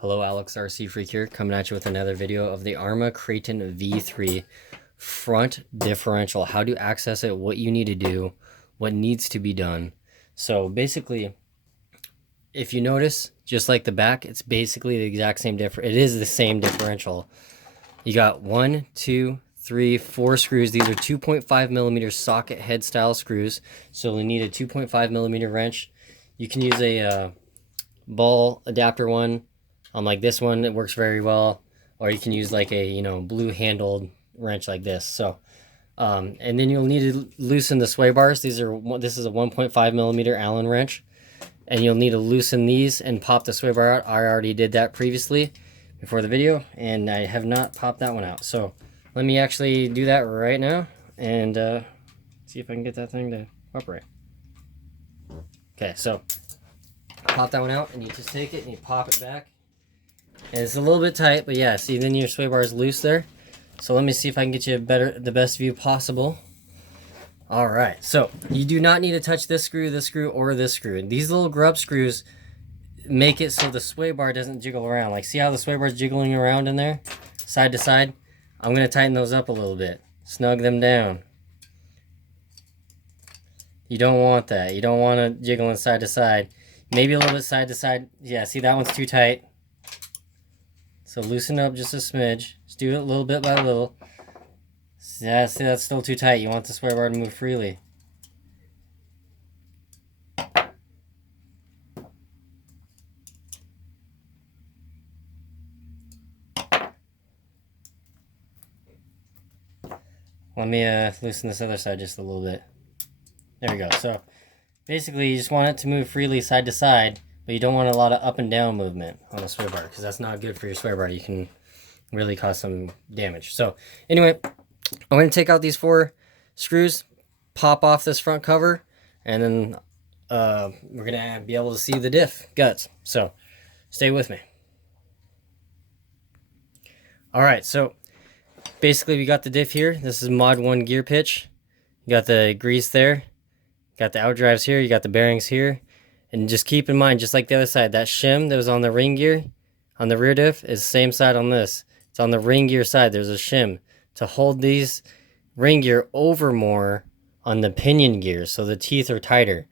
Hello, Alex RC Freak here, coming at you with another video of the Arrma Kraton V3 front differential. How to access it, what you need to do, what needs to be done. So basically, if you notice, just like the back, it's basically the exact same it is the same differential. You got 1, 2, 3, 4 screws. These are 2.5 millimeter socket head style screws. So we need a 2.5 millimeter wrench. You can use a ball adapter one. Like this one, it works very well, or you can use like a blue handled wrench like this. So and then you'll need to loosen the sway bars. This is a 1.5 millimeter Allen wrench, and you'll need to loosen these and pop the sway bar out. I already did that previously before the video, and I have not popped that one out. So let me actually do that right now and see if I can get that thing to operate. Okay, so pop that one out, and you just take it and you pop it back. And it's a little bit tight, but yeah, see, then your sway bar is loose there. So let me see if I can get you the best view possible. All right, so you do not need to touch this screw, or this screw. These little grub screws make it so the sway bar doesn't jiggle around. Like, see how the sway bar is jiggling around in there, side to side? I'm gonna tighten those up a little bit, snug them down. You don't want that. You don't want to jiggle side to side. Maybe a little bit side to side. Yeah, see, that one's too tight. So loosen up just a smidge. Just do it a little bit by little. Yeah, see, that's still too tight. You want the sway bar to move freely. Let me loosen this other side just a little bit. There we go. So basically, you just want it to move freely side to side, but you don't want a lot of up and down movement on the sway bar, because that's not good for your sway bar. You can really cause some damage. So anyway, I'm going to take out these 4 screws, pop off this front cover, and then we're going to be able to see the diff guts. So stay with me. All right, so basically we got the diff here. This is mod 1 gear pitch. You got the grease there. Got the outdrives here. You got the bearings here. And just keep in mind, just like the other side, that shim that was on the ring gear, on the rear diff, is the same side on this. It's on the ring gear side. There's a shim to hold these ring gear over more on the pinion gear, so the teeth are tighter.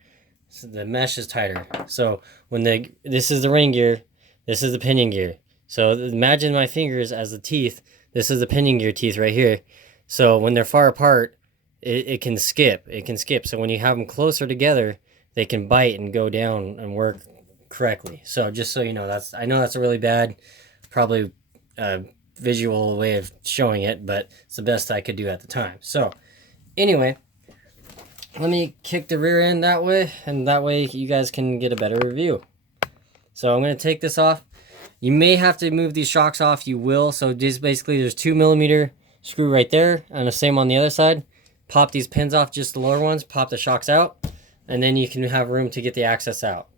So the mesh is tighter. So when this is the ring gear, this is the pinion gear. So imagine my fingers as the teeth. This is the pinion gear teeth right here. So when they're far apart, it can skip. It can skip. So when you have them closer together, they can bite and go down and work correctly. So just so you know, I know that's a really bad, probably visual way of showing it, but it's the best I could do at the time. So anyway, let me kick the rear end that way, and that way you guys can get a better view. So I'm going to take this off. You may have to move these shocks off. You will. So just basically, there's 2 millimeter screw right there, and the same on the other side. Pop these pins off, just the lower ones. Pop the shocks out, and then you can have room to get the access out.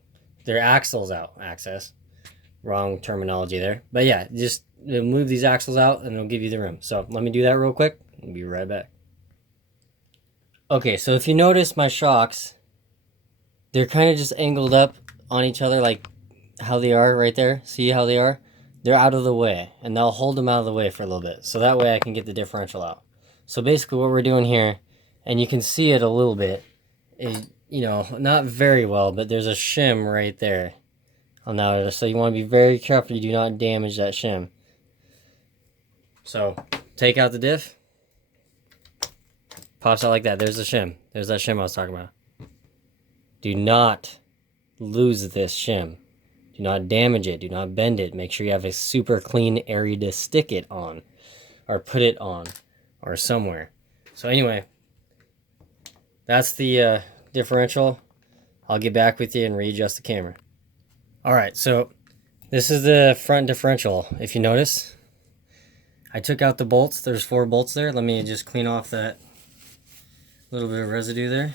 Their axles out. Access. Wrong terminology there. But yeah, just move these axles out, and it'll give you the room. So let me do that real quick. I'll be right back. Okay, so if you notice my shocks, they're kind of just angled up on each other, like how they are right there. See how they are? They're out of the way, and they'll hold them out of the way for a little bit, so that way I can get the differential out. So basically what we're doing here, and you can see it a little bit, is, not very well, but there's a shim right there on that. So you want to be very careful you do not damage that shim. So take out the diff. Pops out like that. There's the shim. There's that shim I was talking about. Do not lose this shim. Do not damage it. Do not bend it. Make sure you have a super clean area to stick it on, or put it on, or somewhere. So anyway, that's the differential. I'll get back with you and readjust the camera. Alright, so this is the front differential. If you notice, I took out the bolts. There's 4 bolts there. Let me just clean off that little bit of residue there.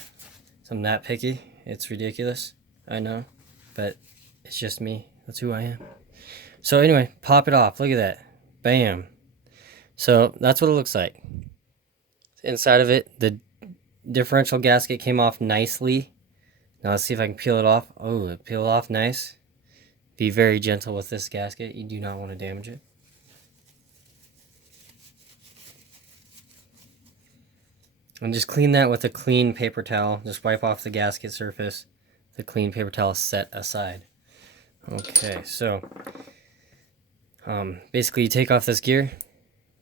So I'm that picky. It's ridiculous. I know. But it's just me. That's who I am. So anyway, pop it off. Look at that. Bam. So that's what it looks like. Inside of it, the differential gasket came off nicely. Now let's see if I can peel it off. Oh, it peeled off nice. Be very gentle with this gasket. You do not want to damage it. And just clean that with a clean paper towel. Just wipe off the gasket surface. The clean paper towel set aside. Okay, so basically you take off this gear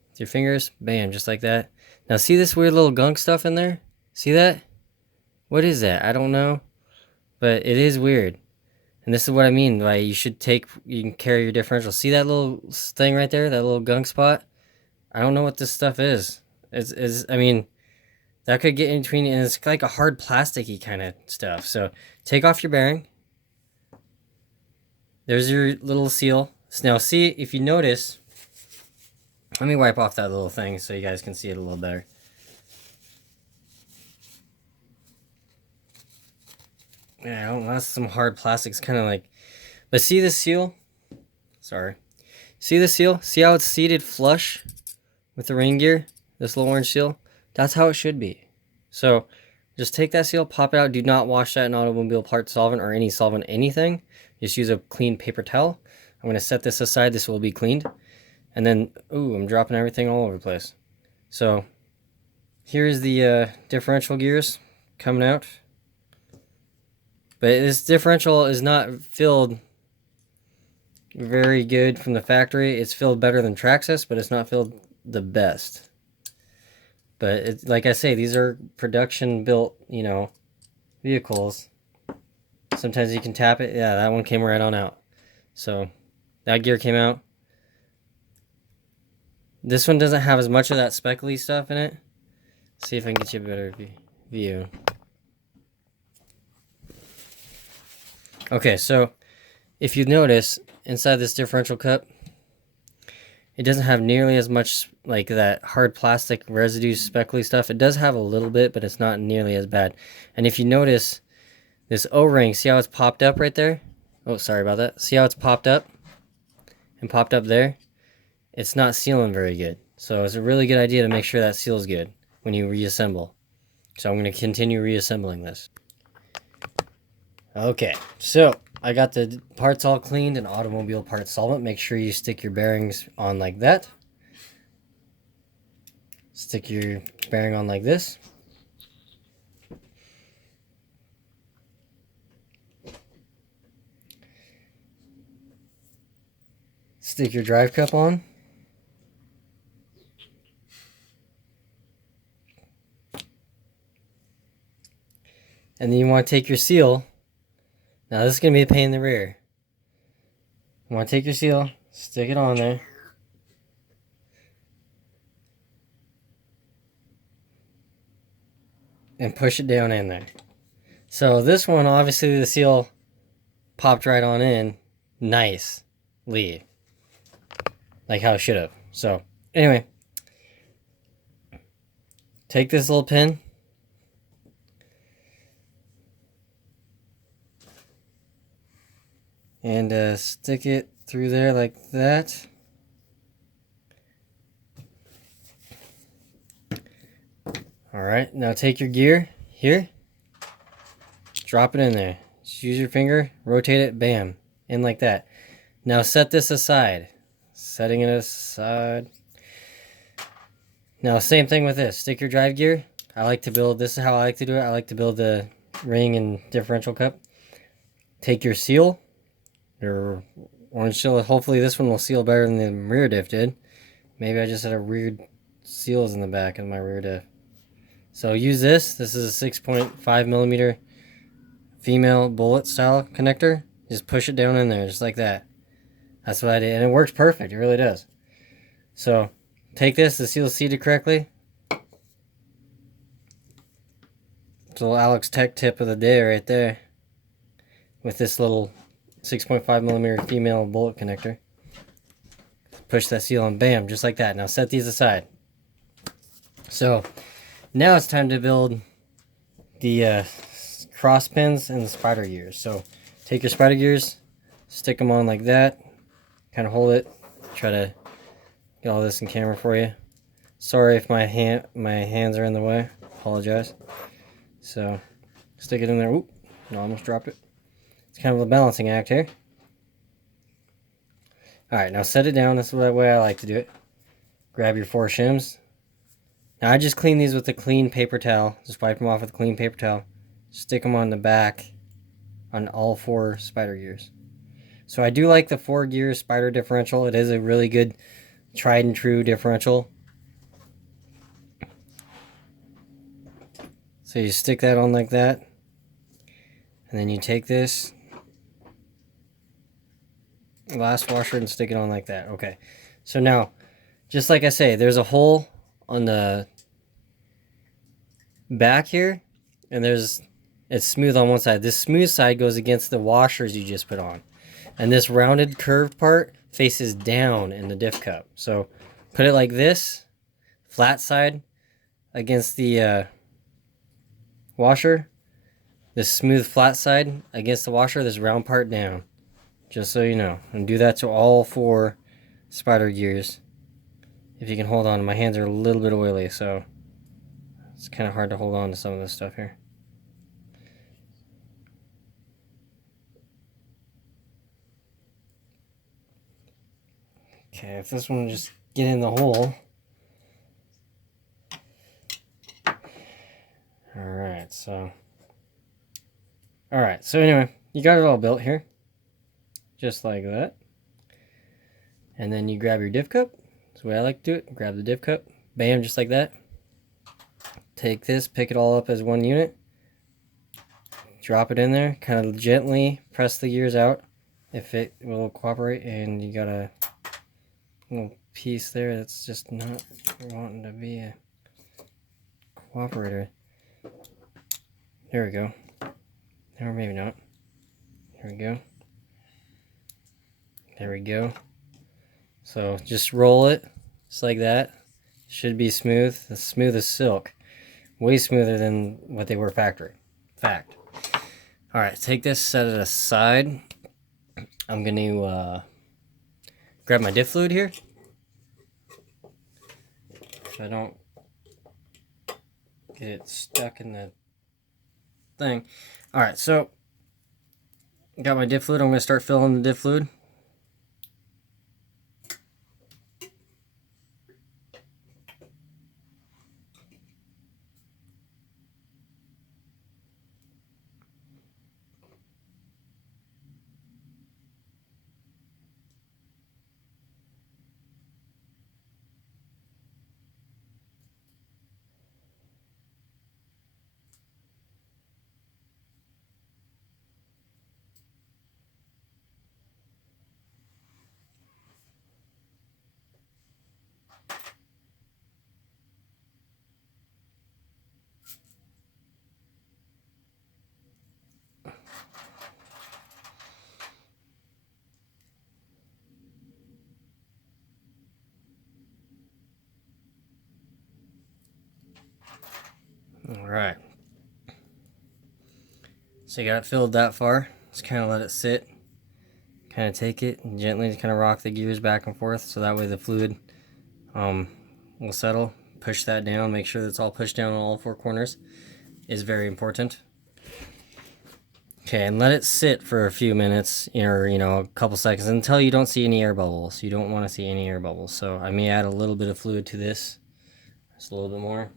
with your fingers. Bam, just like that. Now see this weird little gunk stuff in there? See that? What is that? I don't know. But it is weird. And this is what I mean by you can carry your differential. See that little thing right there? That little gunk spot? I don't know what this stuff is. I mean, that could get in between, and it's like a hard plasticky kind of stuff. So take off your bearing. There's your little seal. So now see, if you notice, let me wipe off that little thing so you guys can see it a little better. Yeah, I don't know, that's some hard plastic. It's kind of like, but see the seal? Sorry. See the seal? See how it's seated flush with the rain gear? This little orange seal? That's how it should be. So just take that seal, pop it out. Do not wash that in automobile part solvent or any solvent, anything. Just use a clean paper towel. I'm going to set this aside. This will be cleaned. And then, ooh, I'm dropping everything all over the place. So here's the differential gears coming out. But this differential is not filled very good from the factory. It's filled better than Traxxas, but it's not filled the best. But it's, like I say, these are production built, you know, vehicles. Sometimes you can tap it. Yeah, that one came right on out. So that gear came out. This one doesn't have as much of that speckly stuff in it. See if I can get you a better view. Okay, so if you notice, inside this differential cup, it doesn't have nearly as much like that hard plastic residue speckly stuff. It does have a little bit, but it's not nearly as bad. And if you notice, this O-ring, see how it's popped up right there? Oh, sorry about that. See how it's popped up and popped up there? It's not sealing very good. So it's a really good idea to make sure that seals good when you reassemble. So I'm going to continue reassembling this. Okay, so I got the parts all cleaned in automobile part solvent. Make sure you stick your bearings on like that. Stick your bearing on like this. Stick your drive cup on. And then you want to take your seal. Now this is going to be a pain in the rear. You want to take your seal, stick it on there. And push it down in there. So this one, obviously the seal popped right on in nicely. Like how it should have. So anyway, take this little pin. And stick it through there like that. Alright, now take your gear here. Drop it in there. Just use your finger, rotate it, bam. In like that. Now set this aside. Setting it aside. Now same thing with this. Stick your drive gear. I like to build, this is how I like to do it. I like to build the ring and differential cup. Take your seal. Your orange seal. Hopefully this one will seal better than the rear diff did. Maybe I just had a weird seals in the back of my rear diff. So use this. This is a 6.5 millimeter female bullet style connector. Just push it down in there just like that. That's what I did. And it works perfect. It really does. So take this. The seal is seated correctly. It's a little Alex Tech tip of the day right there. With this little 6.5 millimeter female bullet connector. Push that seal on, bam, just like that. Now set these aside. So now it's time to build the cross pins and the spider gears. So take your spider gears, stick them on like that, kind of hold it, try to get all this in camera for you. Sorry if my hands are in the way, apologize. So stick it in there. Oop, I almost dropped it. It's kind of a balancing act here. Alright, now set it down. That's the way I like to do it. Grab your 4 shims. Now I just clean these with a clean paper towel. Just wipe them off with a clean paper towel. Stick them on the back on all 4 spider gears. So I do like the 4 gear spider differential. It is a really good tried and true differential. So you stick that on like that. And then you take this last washer and stick it on like that. Okay. So now, just like I say, there's a hole on the back here, and it's smooth on one side. This smooth side goes against the washers you just put on. And this rounded curved part faces down in the diff cup. So put it like this, flat side against the washer. This smooth flat side against the washer, this round part down. Just so you know. And do that to all 4 spider gears. If you can hold on. My hands are a little bit oily, so it's kind of hard to hold on to some of this stuff here. Okay, if this one will just get in the hole. Alright, so anyway, you got it all built here. Just like that. And then you grab your diff cup. That's the way I like to do it. Grab the diff cup. Bam, just like that. Take this, pick it all up as one unit. Drop it in there. Kind of gently press the gears out if it will cooperate. And you got a little piece there that's just not wanting to be a cooperator. There we go. Or maybe not. There we go. There we go. So just roll it, just like that. Should be smooth. As smooth as silk. Way smoother than what they were factory. Fact. Alright, take this, set it aside. I'm going to grab my diff fluid here. So I don't get it stuck in the thing. Alright, so got my diff fluid. I'm going to start filling the diff fluid. Alright. So you got it filled that far. Just kind of let it sit. Kind of take it and gently kind of rock the gears back and forth so that way the fluid will settle. Push that down. Make sure that it's all pushed down on all 4 corners is very important. Okay, and let it sit for a few minutes or, a couple seconds until you don't see any air bubbles. You don't want to see any air bubbles. So I may add a little bit of fluid to this. Just a little bit more.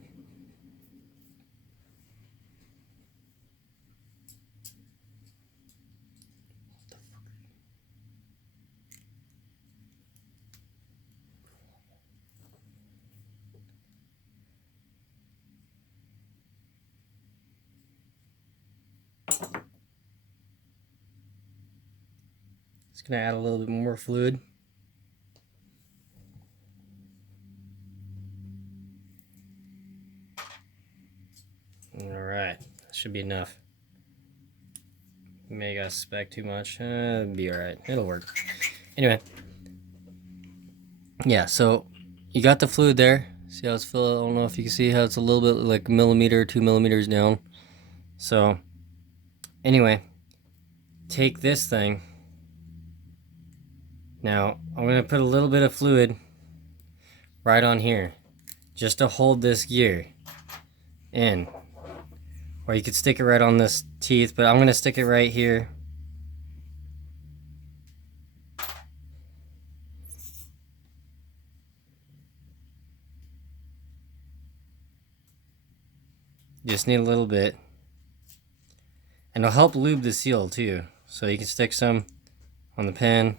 Just gonna add a little bit more fluid. Alright, that should be enough. May got spec too much. It'll be alright. It'll work. Anyway. Yeah, so you got the fluid there. See how it's filled? I don't know if you can see how it's a little bit like 1 millimeter, 2 millimeters down. So, anyway, take this thing. Now, I'm going to put a little bit of fluid right on here just to hold this gear in. Or you could stick it right on this teeth, but I'm going to stick it right here. Just need a little bit. And it'll help lube the seal too. So you can stick some on the pin,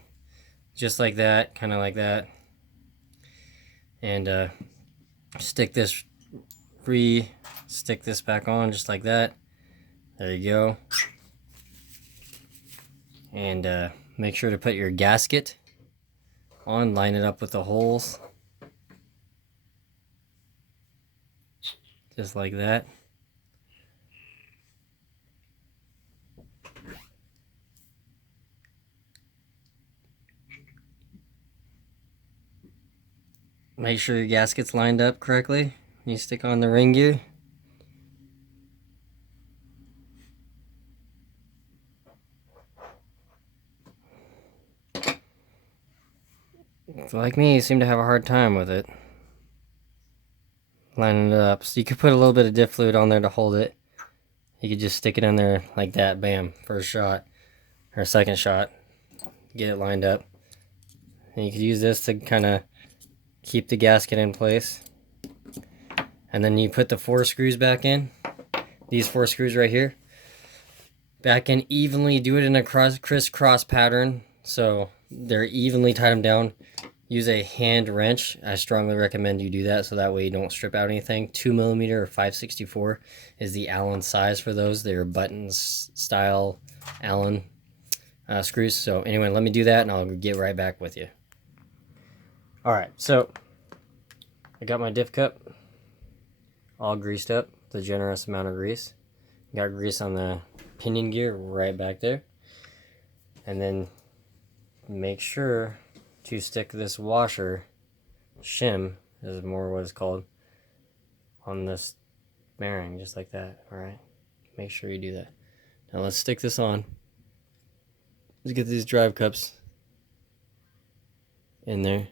just like that, kind of like that. And stick this free, stick this back on just like that. There you go. And make sure to put your gasket on, line it up with the holes. Just like that. Make sure your gasket's lined up correctly when you stick on the ring gear. Like me, you seem to have a hard time with it. Lining it up. So you could put a little bit of diff fluid on there to hold it. You could just stick it in there like that, bam, first shot. Or second shot. Get it lined up. And you could use this to kind of keep the gasket in place. And then you put the 4 screws back in. These 4 screws right here. Back in evenly. Do it in a crisscross pattern. So they're evenly tied them down. Use a hand wrench. I strongly recommend you do that so that way you don't strip out anything. 2mm or 5/64 is the Allen size for those. They're buttons style Allen screws. So anyway, let me do that and I'll get right back with you. Alright, so I got my diff cup all greased up, the generous amount of grease. Got grease on the pinion gear right back there. And then make sure to stick this washer, shim is more what it's called, on this bearing, just like that. Alright, make sure you do that. Now let's stick this on. Let's get these drive cups in there.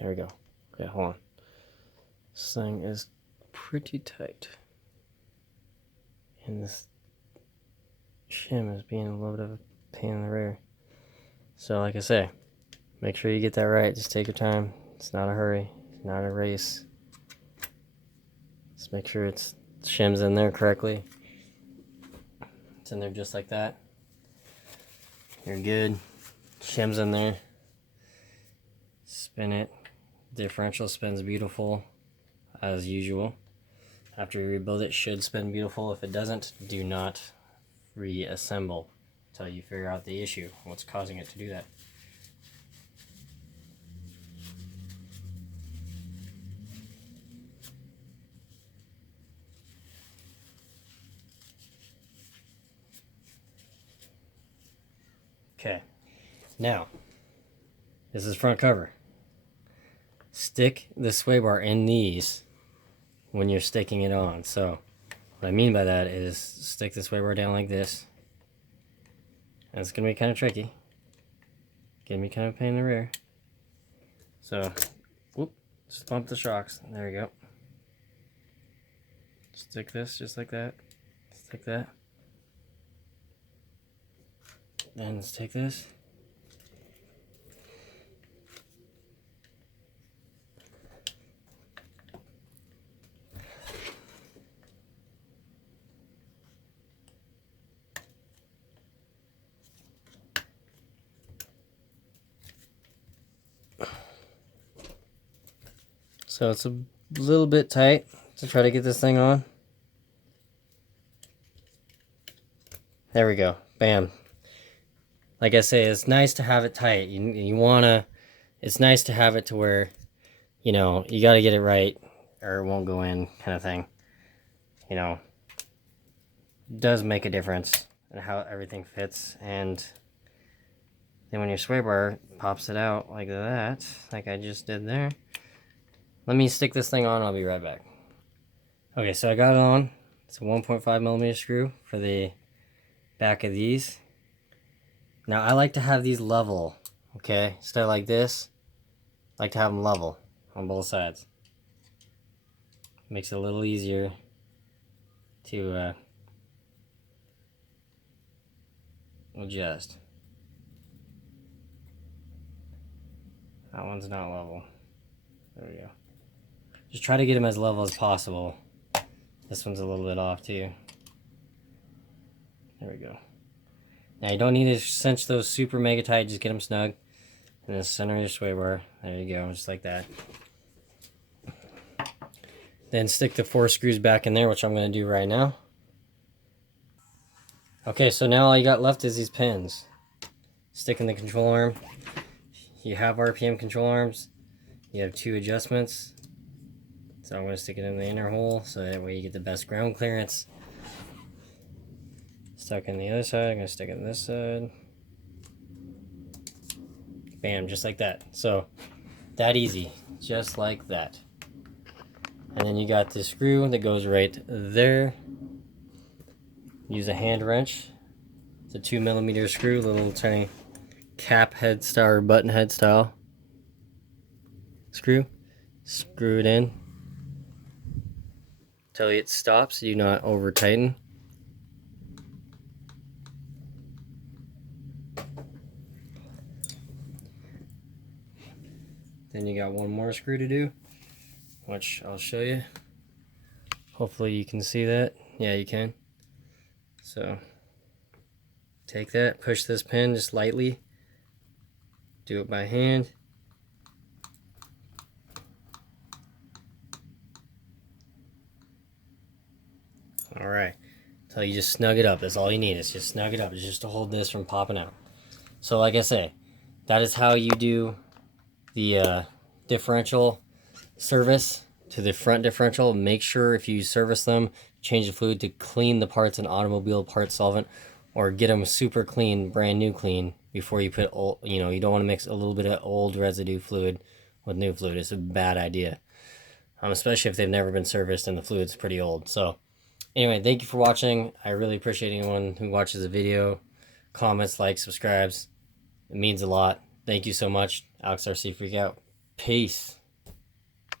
There we go. Okay, hold on. This thing is pretty tight. And this shim is being a little bit of a pain in the rear. So like I say, make sure you get that right. Just take your time. It's not a hurry. It's not a race. Just make sure it's shim's in there correctly. It's in there just like that. You're good. Shim's in there. Spin it. Differential spins beautiful as usual. After you rebuild it, should spin beautiful. If it doesn't, do not reassemble until you figure out the issue, what's causing it to do that. Okay, now this is front cover. Stick the sway bar in these when you're sticking it on. So what I mean by that is stick the sway bar down like this. And it's gonna be kind of tricky. Gonna be kind of a pain in the rear. So, whoop, just bump the shocks. There you go. Stick this just like that. Stick that. Then let's take this. So it's a little bit tight to try to get this thing on. There we go. Bam. Like I say, it's nice to have it tight. You wanna, it's nice to have it to where, you know, you gotta get it right or it won't go in, kind of thing. You know, it does make a difference in how everything fits. And then when your sway bar pops it out like that, like I just did there. Let me stick this thing on, I'll be right back. Okay, so I got it on. It's a 1.5mm screw for the back of these. Now I like to have these level, okay? Instead of like this, I like to have them level on both sides. Makes it a little easier to adjust. That one's not level. There we go. Just try to get them as level as possible. This one's a little bit off too. There we go. Now you don't need to cinch those super mega tight, just get them snug. And then center your sway bar. There you go, just like that. Then stick the 4 screws back in there, which I'm going to do right now. Okay, so now all you got left is these pins. Stick in the control arm. You have RPM control arms. You have 2 adjustments. So I'm going to stick it in the inner hole so that way you get the best ground clearance. Stuck in the other side, I'm going to stick it in this side. Bam, just like that. So, that easy. Just like that. And then you got this screw that goes right there. Use a hand wrench. It's a 2mm screw, little tiny cap head style or button head style screw. Screw it in until it stops. Do not over tighten. Then you got one more screw to do, which I'll show you. Hopefully you can see that. Yeah, you can. So take that, push this pin just lightly. Do it by hand. Alright, so you just snug it up. That's all you need. It's just snug it up. It's just to hold this from popping out. So like I say, that is how you do the differential service to the front differential. Make sure if you service them, change the fluid to clean the parts in automobile part solvent, or get them super clean, brand new clean, before you put old, you don't want to mix a little bit of old residue fluid with new fluid. It's a bad idea, especially if they've never been serviced and the fluid's pretty old. So anyway, thank you for watching. I really appreciate anyone who watches the video, comments, likes, subscribes. It means a lot. Thank you so much. Alex RC Freak out. Peace.